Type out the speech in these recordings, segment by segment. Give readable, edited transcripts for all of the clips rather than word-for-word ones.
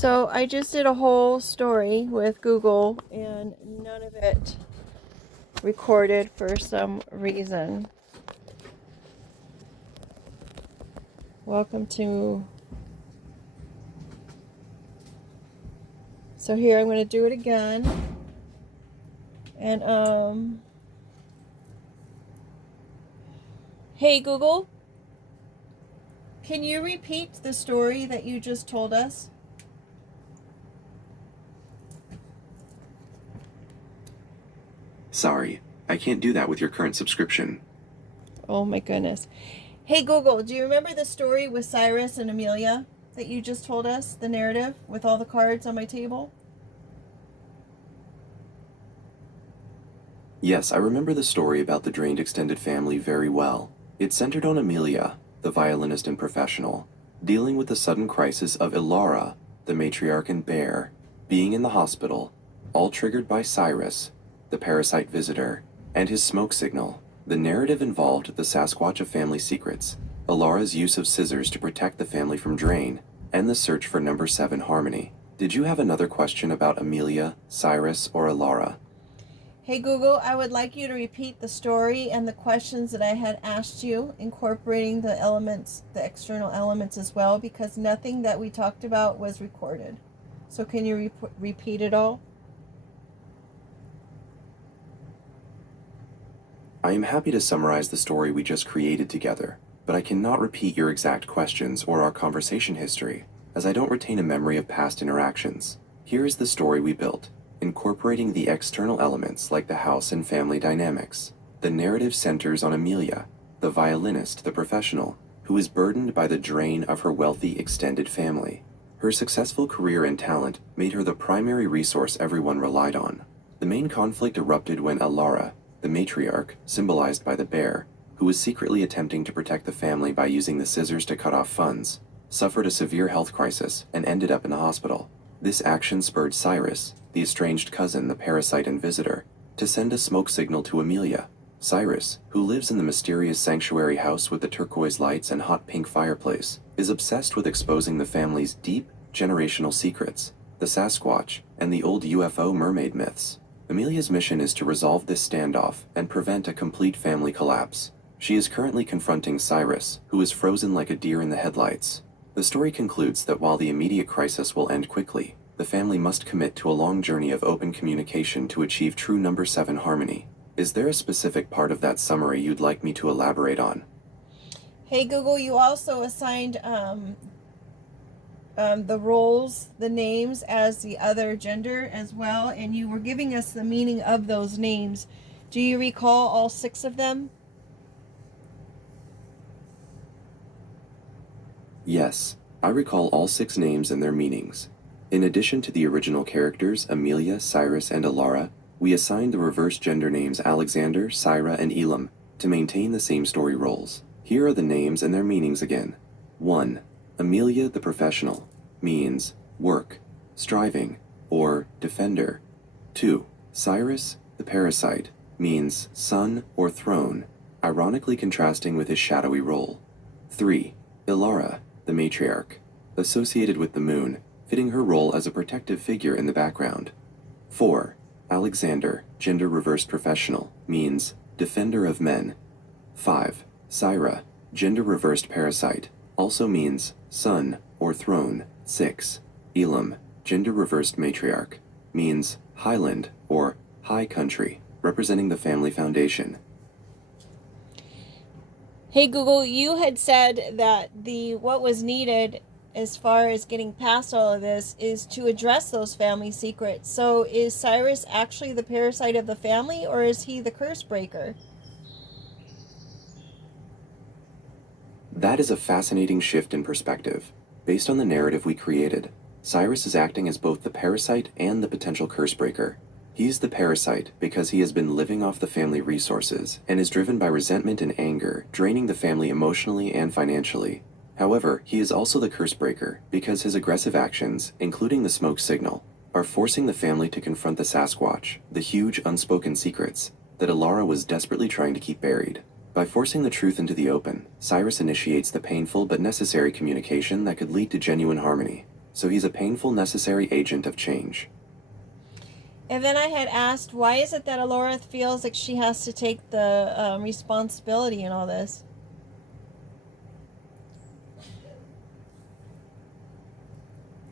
So I just did a whole story with Google and none of it recorded for some reason. Welcome to... So here I'm going to do it again. And hey Google, can you repeat the story that you just told us? Sorry, I can't do that with your current subscription. Oh my goodness. Hey Google, do you remember the story with Cyrus and Amelia that you just told us? The narrative with all the cards on my table? Yes, I remember the story about the drained extended family very well. It centered on Amelia, the violinist and professional, dealing with the sudden crisis of Ilara, the matriarch and bear, being in the hospital, all triggered by Cyrus, the parasite visitor, and his smoke signal. The narrative involved the Sasquatch of family secrets, Ilara's use of scissors to protect the family from drain, and the search for number 7 harmony. Did you have another question about Amelia, Cyrus, or Ilara? Hey Google, I would like you to repeat the story and the questions that I had asked you, incorporating the elements, the external elements as well, because nothing that we talked about was recorded. So can you repeat it all? I am happy to summarize the story we just created together, but I cannot repeat your exact questions or our conversation history, as I don't retain a memory of past interactions. Here is the story we built, incorporating the external elements like the house and family dynamics. The narrative centers on Amelia, the violinist, the professional, who is burdened by the drain of her wealthy extended family. Her successful career and talent made her the primary resource everyone relied on. The main conflict erupted when Ilara, the matriarch, symbolized by the bear, who was secretly attempting to protect the family by using the scissors to cut off funds, suffered a severe health crisis and ended up in the hospital. This action spurred Cyrus, the estranged cousin, the parasite and visitor, to send a smoke signal to Amelia. Cyrus, who lives in the mysterious sanctuary house with the turquoise lights and hot pink fireplace, is obsessed with exposing the family's deep, generational secrets, the Sasquatch, and the old UFO mermaid myths. Amelia's mission is to resolve this standoff and prevent a complete family collapse. She is currently confronting Cyrus, who is frozen like a deer in the headlights. The story concludes that while the immediate crisis will end quickly, the family must commit to a long journey of open communication to achieve true number 7 harmony. Is there a specific part of that summary you'd like me to elaborate on? Hey Google, you also assigned the roles, the names as the other gender as well, and you were giving us the meaning of those names. Do you recall all 6 of them? Yes, I recall all 6 names and their meanings. In addition to the original characters Amelia, Cyrus, and Ilara, we assigned the reverse gender names Alexander, Syra, and Elam to maintain the same story roles. Here are the names and their meanings again. 1. Amelia the professional means work, striving, or defender. 2. Cyrus the parasite means son or throne, ironically contrasting with his shadowy role. 3. Ilara the matriarch, associated with the moon, fitting her role as a protective figure in the background. 4. Alexander, gender-reversed professional, means defender of men. 5. Syra, gender-reversed parasite, also means son or throne. 6. Elam, gender-reversed matriarch, means highland or high country, representing the family foundation. Hey Google, you had said that what was needed as far as getting past all of this is to address those family secrets. So is Cyrus actually the parasite of the family, or is he the curse breaker? That is a fascinating shift in perspective. Based on the narrative we created, Cyrus is acting as both the parasite and the potential curse breaker. He's the parasite because he has been living off the family resources and is driven by resentment and anger, draining the family emotionally and financially. However, he is also the curse breaker because his aggressive actions, including the smoke signal, are forcing the family to confront the Sasquatch, the huge unspoken secrets that Ilara was desperately trying to keep buried. By forcing the truth into the open, Cyrus initiates the painful but necessary communication that could lead to genuine harmony. so he's a painful, necessary agent of change. And then I had asked, why is it that Alora feels like she has to take the responsibility in all this?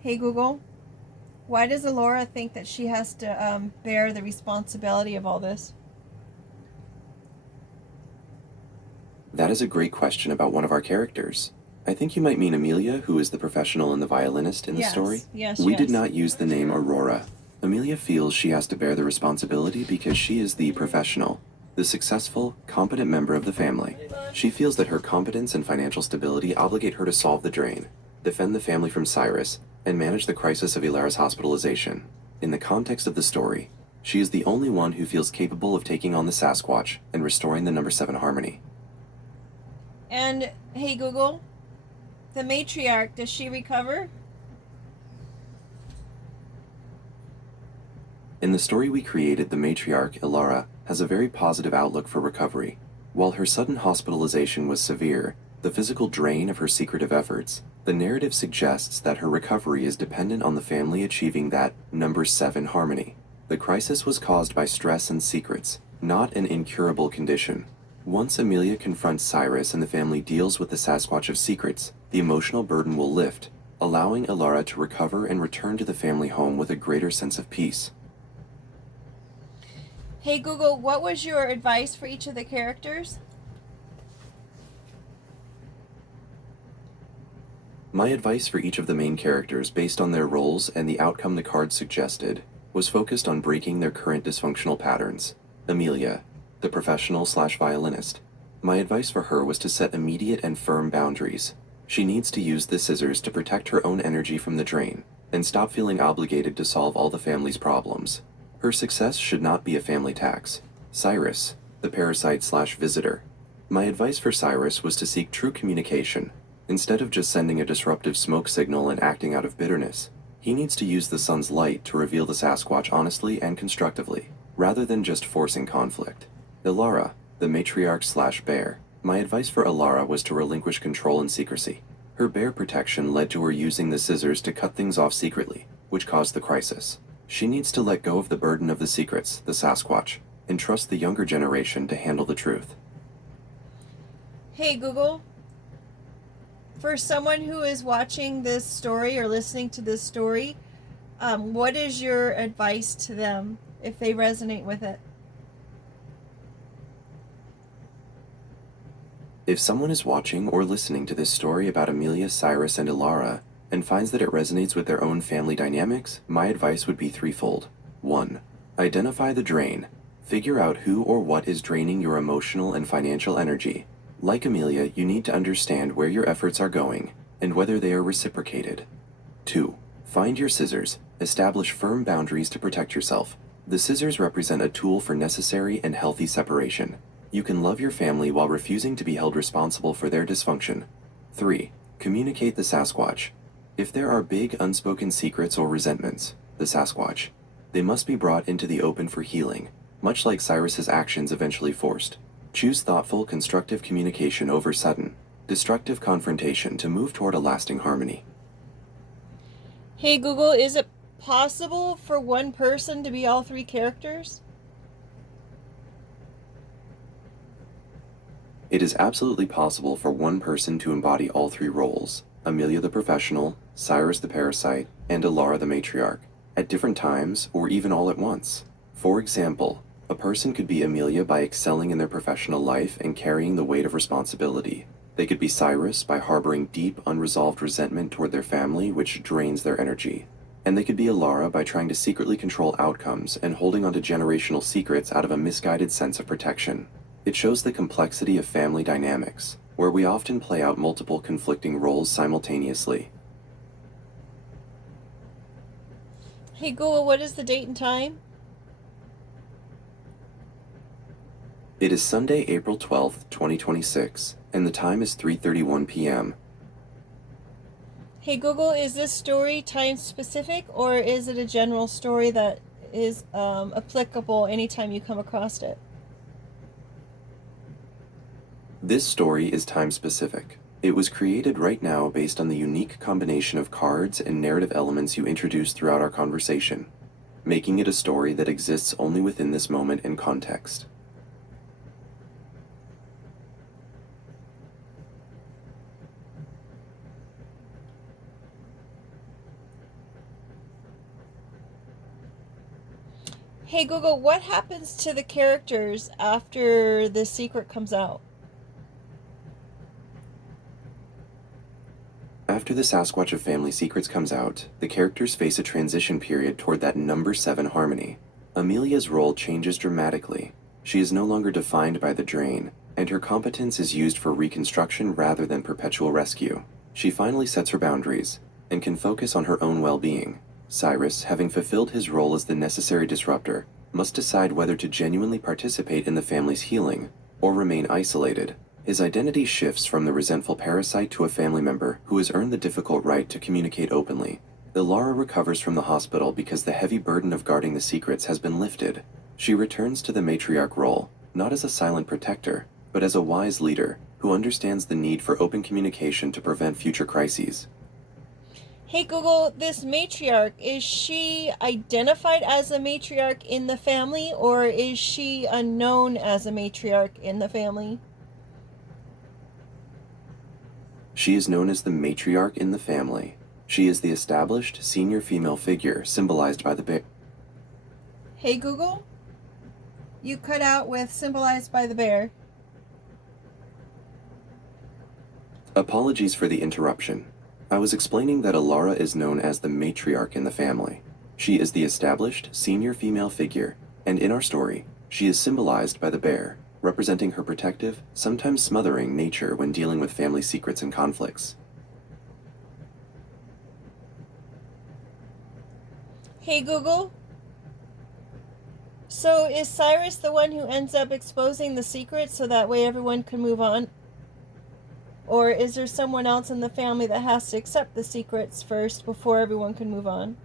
Hey Google, why does Alora think that she has to bear the responsibility of all this? That is a great question about one of our characters. I think you might mean Amelia, who is the professional and the violinist in the story. Yes, We yes. did not use the name Aurora. Amelia feels she has to bear the responsibility because she is the professional, the successful, competent member of the family. She feels that her competence and financial stability obligate her to solve the drain, defend the family from Cyrus, and manage the crisis of Ilara's hospitalization. In the context of the story, she is the only one who feels capable of taking on the Sasquatch and restoring the number 7 harmony. And hey Google, the matriarch, does she recover? In the story we created, the matriarch, Ilara, has a very positive outlook for recovery. While her sudden hospitalization was severe, the physical drain of her secretive efforts, the narrative suggests that her recovery is dependent on the family achieving that number 7 harmony. The crisis was caused by stress and secrets, not an incurable condition. Once Amelia confronts Cyrus and the family deals with the Sasquatch of secrets, the emotional burden will lift, allowing Ilara to recover and return to the family home with a greater sense of peace. Hey Google, what was your advice for each of the characters? My advice for each of the main characters, based on their roles and the outcome the cards suggested, was focused on breaking their current dysfunctional patterns. Amelia, the professional/violinist. My advice for her was to set immediate and firm boundaries. She needs to use the scissors to protect her own energy from the drain, and stop feeling obligated to solve all the family's problems. Her success should not be a family tax. Cyrus, the parasite/visitor. My advice for Cyrus was to seek true communication. Instead of just sending a disruptive smoke signal and acting out of bitterness, he needs to use the sun's light to reveal the Sasquatch honestly and constructively, rather than just forcing conflict. Ilara, the matriarch/bear. My advice for Ilara was to relinquish control and secrecy. Her bear protection led to her using the scissors to cut things off secretly, which caused the crisis. She needs to let go of the burden of the secrets, the Sasquatch, and trust the younger generation to handle the truth. Hey Google, for someone who is watching this story or listening to this story, what is your advice to them if they resonate with it? If someone is watching or listening to this story about Amelia, Cyrus, and Ilara, and finds that it resonates with their own family dynamics, my advice would be threefold. 1. Identify the drain. Figure out who or what is draining your emotional and financial energy. Like Amelia, you need to understand where your efforts are going and whether they are reciprocated. 2. Find your scissors. Establish firm boundaries to protect yourself. The scissors represent a tool for necessary and healthy separation. You can love your family while refusing to be held responsible for their dysfunction. 3. Communicate the Sasquatch. If there are big unspoken secrets or resentments, the Sasquatch, they must be brought into the open for healing, much like Cyrus's actions eventually forced. Choose thoughtful, constructive communication over sudden, destructive confrontation to move toward a lasting harmony. Hey Google, is it possible for one person to be all three characters? It is absolutely possible for one person to embody all three roles, Amelia the professional, Cyrus the parasite, and Ilara the matriarch, at different times or even all at once. For example, a person could be Amelia by excelling in their professional life and carrying the weight of responsibility. They could be Cyrus by harboring deep, unresolved resentment toward their family, which drains their energy. And they could be Ilara by trying to secretly control outcomes and holding onto generational secrets out of a misguided sense of protection. It shows the complexity of family dynamics, where we often play out multiple conflicting roles simultaneously. Hey Google, what is the date and time? It is Sunday, April 12th, 2026, and the time is 3:31 p.m. Hey Google, is this story time specific or is it a general story that is applicable anytime you come across it? This story is time specific. It was created right now based on the unique combination of cards and narrative elements you introduced throughout our conversation, making it a story that exists only within this moment and context. Hey Google, what happens to the characters after the secret comes out? After the Sasquatch of Family Secrets comes out, the characters face a transition period toward that number 7 harmony. Amelia's role changes dramatically. She is no longer defined by the drain, and her competence is used for reconstruction rather than perpetual rescue. She finally sets her boundaries, and can focus on her own well-being. Cyrus, having fulfilled his role as the necessary disruptor, must decide whether to genuinely participate in the family's healing, or remain isolated. His identity shifts from the resentful parasite to a family member who has earned the difficult right to communicate openly. Ilara recovers from the hospital because the heavy burden of guarding the secrets has been lifted. She returns to the matriarch role, not as a silent protector, but as a wise leader who understands the need for open communication to prevent future crises. Hey Google, this matriarch, is she identified as a matriarch in the family, or is she unknown as a matriarch in the family? She is known as the matriarch in the family. She is the established senior female figure symbolized by the bear. Hey Google, you cut out with symbolized by the bear. Apologies for the interruption. I was explaining that Ilara is known as the matriarch in the family. She is the established senior female figure, and in our story, she is symbolized by the bear, representing her protective, sometimes smothering nature when dealing with family secrets and conflicts. Hey Google, so is Cyrus the one who ends up exposing the secret so that way everyone can move on? Or is there someone else in the family that has to accept the secrets first before everyone can move on?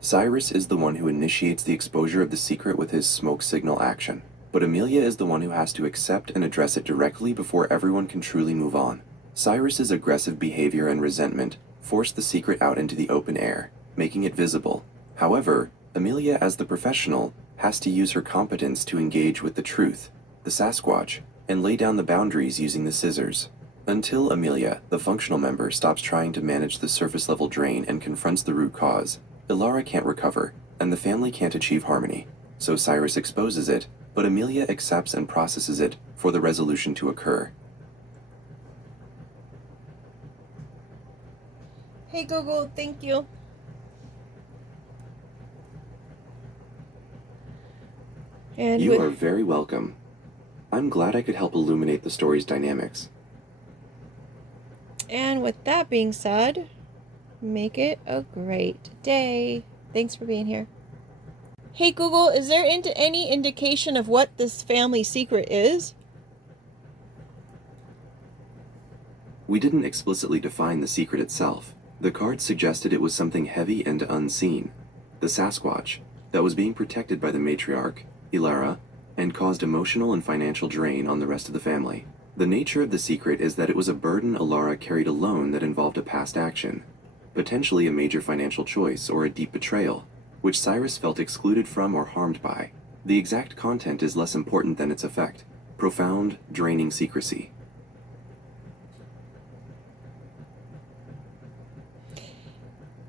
Cyrus is the one who initiates the exposure of the secret with his smoke signal action, but Amelia is the one who has to accept and address it directly before everyone can truly move on. Cyrus's aggressive behavior and resentment force the secret out into the open air, making it visible. However, Amelia, as the professional, has to use her competence to engage with the truth, the Sasquatch, and lay down the boundaries using the scissors. Until Amelia, the functional member, stops trying to manage the surface-level drain and confronts the root cause, Ilara can't recover, and the family can't achieve harmony. So Cyrus exposes it, but Amelia accepts and processes it for the resolution to occur. Hey Google, thank you. And You are very welcome. I'm glad I could help illuminate the story's dynamics. And with that being said, make it a great day. Thanks for being here. Hey Google, is there any indication of what this family secret is? We didn't explicitly define the secret itself. The cards suggested it was something heavy and unseen. The Sasquatch, that was being protected by the matriarch, Ilara, and caused emotional and financial drain on the rest of the family. The nature of the secret is that it was a burden Ilara carried alone that involved a past action, potentially a major financial choice or a deep betrayal, which Cyrus felt excluded from or harmed by. The exact content is less important than its effect: profound, draining secrecy.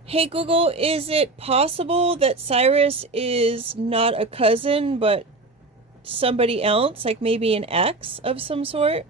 Hey Google, is it possible that Cyrus is not a cousin, but somebody else, like maybe an ex of some sort?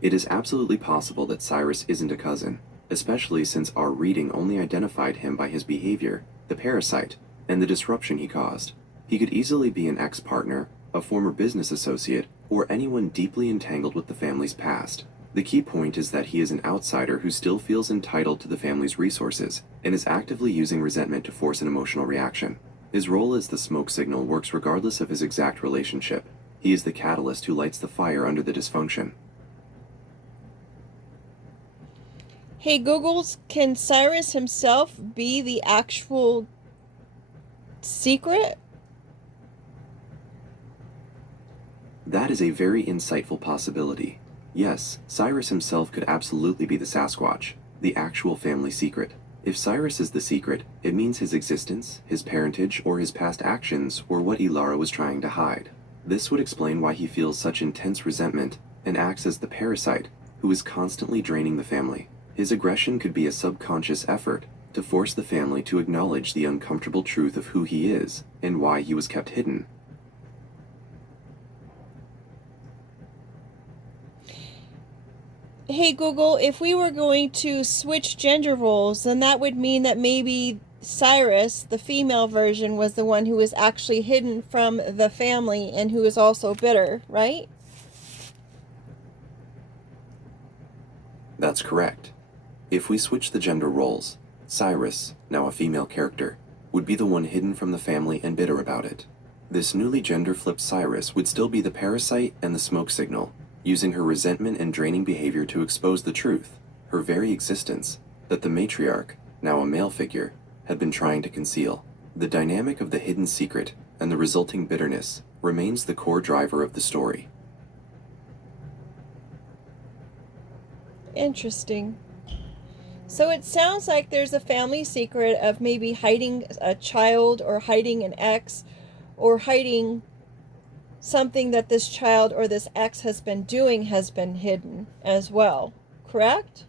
It is absolutely possible that Cyrus isn't a cousin, especially since our reading only identified him by his behavior, the parasite, and the disruption he caused. He could easily be an ex-partner, a former business associate, or anyone deeply entangled with the family's past. The key point is that he is an outsider who still feels entitled to the family's resources and is actively using resentment to force an emotional reaction. His role as the smoke signal works regardless of his exact relationship. He is the catalyst who lights the fire under the dysfunction. Hey Google, can Cyrus himself be the actual secret? That is a very insightful possibility. Yes, Cyrus himself could absolutely be the Sasquatch, the actual family secret. If Cyrus is the secret, it means his existence, his parentage, or his past actions were what Ilara was trying to hide. This would explain why he feels such intense resentment and acts as the parasite who is constantly draining the family. His aggression could be a subconscious effort to force the family to acknowledge the uncomfortable truth of who he is and why he was kept hidden. Hey Google, if we were going to switch gender roles, then that would mean that maybe Cyrus, the female version, was the one who was actually hidden from the family and who is also bitter, right? That's correct. If we switch the gender roles, Cyrus, now a female character, would be the one hidden from the family and bitter about it. This newly gender-flipped Cyrus would still be the parasite and the smoke signal, using her resentment and draining behavior to expose the truth, her very existence, that the matriarch, now a male figure, had been trying to conceal. The dynamic of the hidden secret and the resulting bitterness remains the core driver of the story. Interesting. So it sounds like there's a family secret of maybe hiding a child or hiding an ex or hiding something that this child or this ex has been doing has been hidden as well, correct?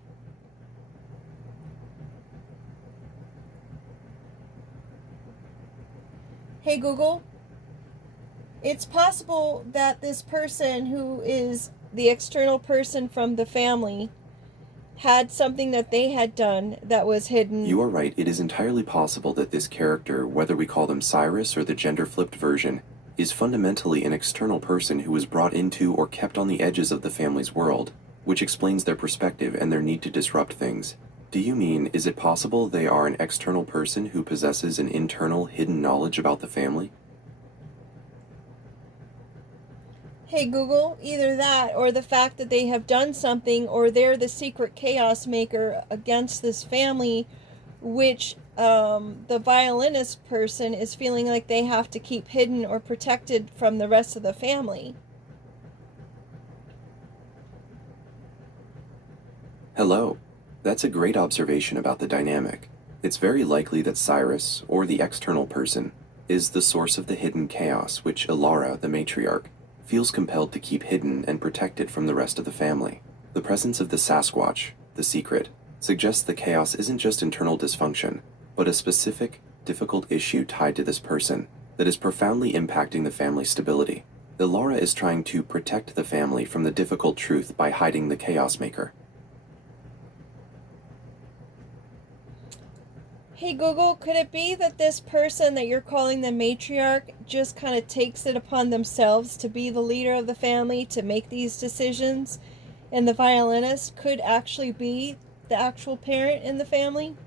Hey Google, it's possible that this person who is the external person from the family had something that they had done that was hidden. You are right, it is entirely possible that this character, whether we call them Cyrus or the gender-flipped version, is fundamentally an external person who was brought into or kept on the edges of the family's world, which explains their perspective and their need to disrupt things. Do you mean, is it possible they are an external person who possesses an internal, hidden knowledge about the family? Hey Google, either that or the fact that they have done something or they're the secret chaos maker against this family, which the violinist person is feeling like they have to keep hidden or protected from the rest of the family. Hello. That's a great observation about the dynamic. It's very likely that Cyrus, or the external person, is the source of the hidden chaos which Ilara, the matriarch, feels compelled to keep hidden and protected from the rest of the family. The presence of the Sasquatch, the secret, suggests the chaos isn't just internal dysfunction, but a specific, difficult issue tied to this person that is profoundly impacting the family's stability. Ilara is trying to protect the family from the difficult truth by hiding the chaos maker. Hey Google, could it be that this person that you're calling the matriarch just kind of takes it upon themselves to be the leader of the family, to make these decisions, and the violinist could actually be the actual parent in the family?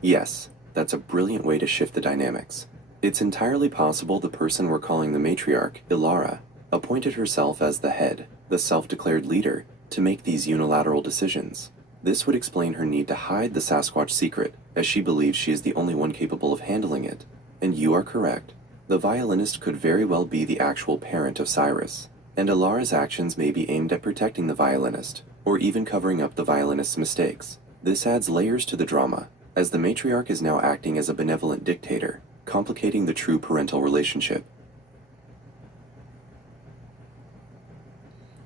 Yes, that's a brilliant way to shift the dynamics. It's entirely possible the person we're calling the matriarch, Ilara, appointed herself as the head, the self-declared leader, to make these unilateral decisions. This would explain her need to hide the Sasquatch secret, as she believes she is the only one capable of handling it. And you are correct. The violinist could very well be the actual parent of Cyrus, and Ilara's actions may be aimed at protecting the violinist, or even covering up the violinist's mistakes. This adds layers to the drama, as the matriarch is now acting as a benevolent dictator, complicating the true parental relationship.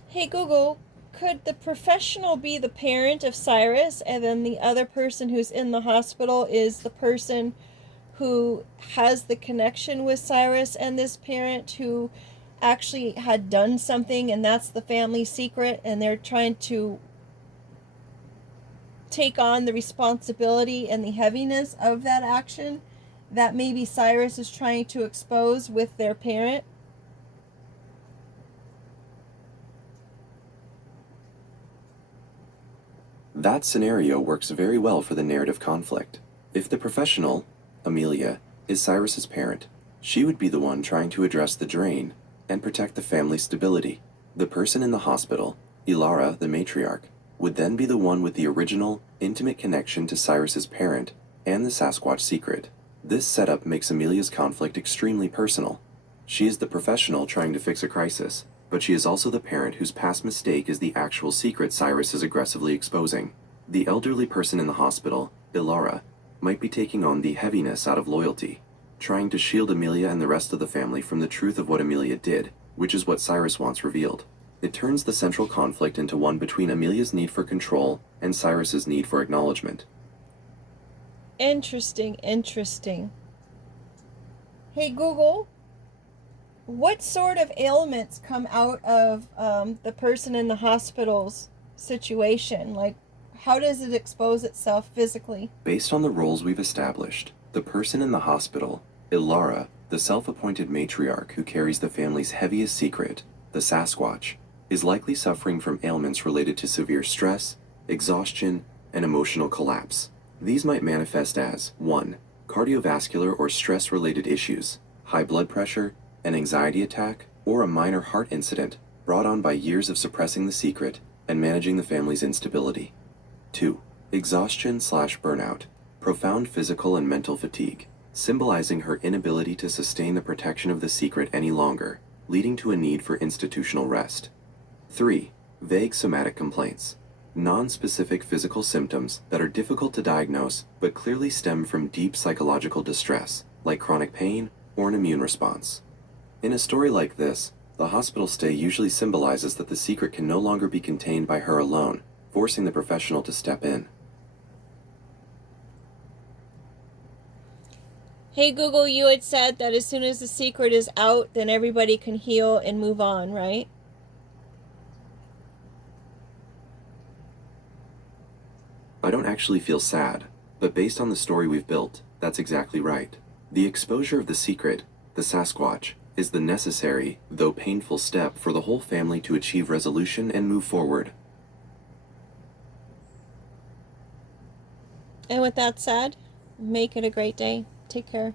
Hey Google, could the professional be the parent of Cyrus and then the other person who's in the hospital is the person who has the connection with Cyrus and this parent who actually had done something and that's the family secret and they're trying to take on the responsibility and the heaviness of that action that maybe Cyrus is trying to expose with their parent? That scenario works very well for the narrative conflict. If the professional, Amelia, is Cyrus's parent, she would be the one trying to address the drain and protect the family's stability. The person in the hospital, Ilara, the matriarch, would then be the one with the original, intimate connection to Cyrus's parent and the Sasquatch secret. This setup makes Amelia's conflict extremely personal. She is the professional trying to fix a crisis, but she is also the parent whose past mistake is the actual secret Cyrus is aggressively exposing. The elderly person in the hospital, Ilara, might be taking on the heaviness out of loyalty, trying to shield Amelia and the rest of the family from the truth of what Amelia did, which is what Cyrus wants revealed. It turns the central conflict into one between Amelia's need for control and Cyrus's need for acknowledgement. Interesting, interesting. Hey Google, what sort of ailments come out of the person in the hospital's situation? Like, how does it expose itself physically? Based on the roles we've established, the person in the hospital, Ilara, the self-appointed matriarch who carries the family's heaviest secret, the Sasquatch, is likely suffering from ailments related to severe stress, exhaustion, and emotional collapse. These might manifest as 1. Cardiovascular or stress-related issues, high blood pressure, an anxiety attack, or a minor heart incident brought on by years of suppressing the secret and managing the family's instability. 2. Exhaustion/burnout, profound physical and mental fatigue, symbolizing her inability to sustain the protection of the secret any longer, leading to a need for institutional rest. 3. Vague somatic complaints, non-specific physical symptoms that are difficult to diagnose but clearly stem from deep psychological distress, like chronic pain or an immune response. In a story like this, the hospital stay usually symbolizes that the secret can no longer be contained by her alone, forcing the professional to step in. Hey Google, you had said that as soon as the secret is out, then everybody can heal and move on, right? I don't actually feel sad, but based on the story we've built, that's exactly right. The exposure of the secret, the Sasquatch, is the necessary, though painful step for the whole family to achieve resolution and move forward. And with that said, make it a great day. Take care.